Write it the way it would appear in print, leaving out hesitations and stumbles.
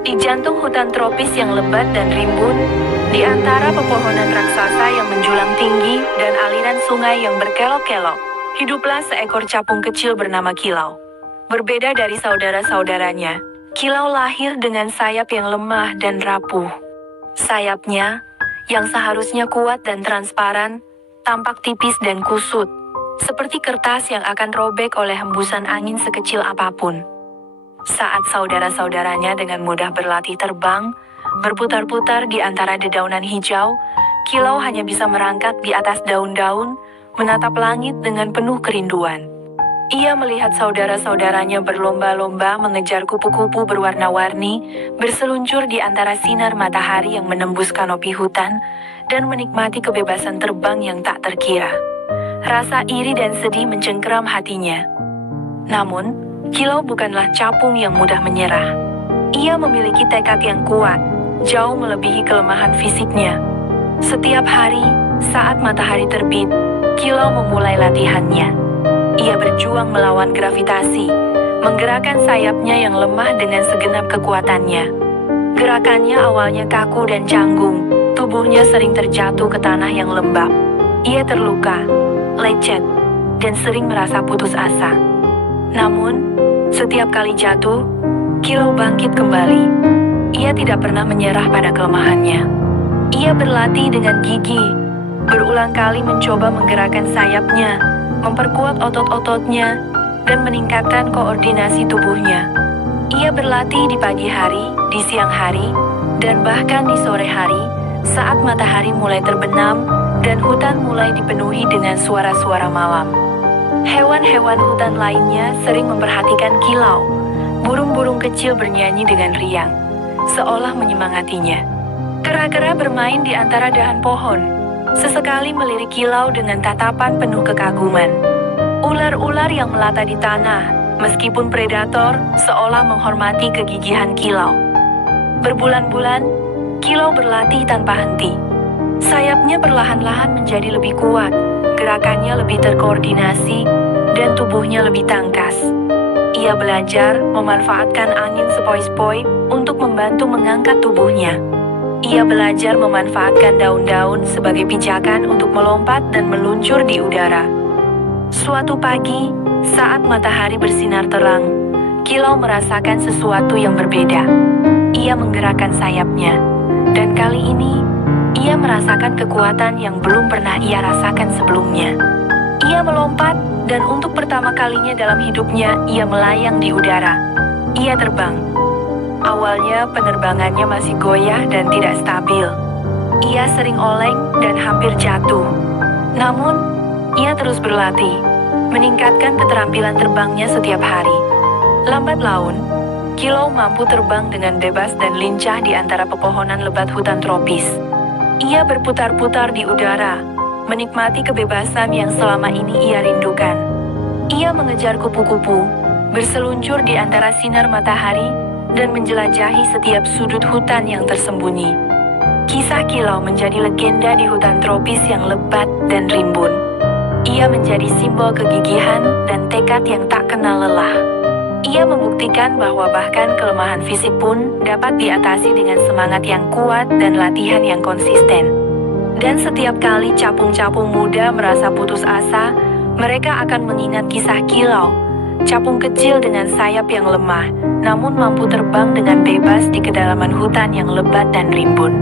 Di jantung hutan tropis yang lebat dan rimbun, di antara pepohonan raksasa yang menjulang tinggi dan aliran sungai yang berkelok-kelok, hiduplah seekor capung kecil bernama Kilau. Berbeda dari saudara-saudaranya, Kilau lahir dengan sayap yang lemah dan rapuh. Sayapnya, yang seharusnya kuat dan transparan, tampak tipis dan kusut, seperti kertas yang akan robek oleh hembusan angin sekecil apapun. Saat saudara-saudaranya dengan mudah berlatih terbang, berputar-putar di antara dedaunan hijau, Kilau hanya bisa merangkak di atas daun-daun, menatap langit dengan penuh kerinduan. Ia melihat saudara-saudaranya berlomba-lomba mengejar kupu-kupu berwarna-warni, berseluncur di antara sinar matahari yang menembus kanopi hutan, dan menikmati kebebasan terbang yang tak terkira. Rasa iri dan sedih mencengkeram hatinya. Namun, Kilau bukanlah capung yang mudah menyerah. Ia memiliki tekad yang kuat, jauh melebihi kelemahan fisiknya. Setiap hari, saat matahari terbit, Kilau memulai latihannya. Ia berjuang melawan gravitasi, menggerakkan sayapnya yang lemah dengan segenap kekuatannya. Gerakannya awalnya kaku dan canggung, tubuhnya sering terjatuh ke tanah yang lembab. Ia terluka, lecet, dan sering merasa putus asa. Namun, setiap kali jatuh, Kilau bangkit kembali. Ia tidak pernah menyerah pada kelemahannya. Ia berlatih dengan gigih, berulang kali mencoba menggerakkan sayapnya, memperkuat otot-ototnya, dan meningkatkan koordinasi tubuhnya. Ia berlatih di pagi hari, di siang hari, dan bahkan di sore hari, saat matahari mulai terbenam dan hutan mulai dipenuhi dengan suara-suara malam. Hewan-hewan hutan lainnya sering memperhatikan Kilau. Burung-burung kecil bernyanyi dengan riang, seolah menyemangatinya. Kera-kera bermain di antara dahan pohon, sesekali melirik Kilau dengan tatapan penuh kekaguman. Ular-ular yang melata di tanah, meskipun predator, seolah menghormati kegigihan Kilau. Berbulan-bulan, Kilau berlatih tanpa henti. Sayapnya perlahan-lahan menjadi lebih kuat, gerakannya lebih terkoordinasi, dan tubuhnya lebih tangkas. Ia belajar memanfaatkan angin sepoi-sepoi untuk membantu mengangkat tubuhnya. Ia belajar memanfaatkan daun-daun sebagai pijakan untuk melompat dan meluncur di udara. Suatu pagi, saat matahari bersinar terang, Kilau merasakan sesuatu yang berbeda. Ia menggerakkan sayapnya, dan kali ini, ia merasakan kekuatan yang belum pernah ia rasakan sebelumnya. Ia melompat, dan untuk pertama kalinya dalam hidupnya, ia melayang di udara. Ia terbang. Awalnya penerbangannya masih goyah dan tidak stabil. Ia sering oleng dan hampir jatuh. Namun, ia terus berlatih, meningkatkan keterampilan terbangnya setiap hari. Lambat laun, Kilau mampu terbang dengan bebas dan lincah di antara pepohonan lebat hutan tropis. Ia berputar-putar di udara, menikmati kebebasan yang selama ini ia rindukan. Ia mengejar kupu-kupu, berseluncur di antara sinar matahari, dan menjelajahi setiap sudut hutan yang tersembunyi. Kisah Kilau menjadi legenda di hutan tropis yang lebat dan rimbun. Ia menjadi simbol kegigihan dan tekad yang tak kenal lelah. Ia membuktikan bahwa bahkan kelemahan fisik pun dapat diatasi dengan semangat yang kuat dan latihan yang konsisten. Dan setiap kali capung-capung muda merasa putus asa, mereka akan mengingat kisah Kilau, capung kecil dengan sayap yang lemah, namun mampu terbang dengan bebas di kedalaman hutan yang lebat dan rimbun.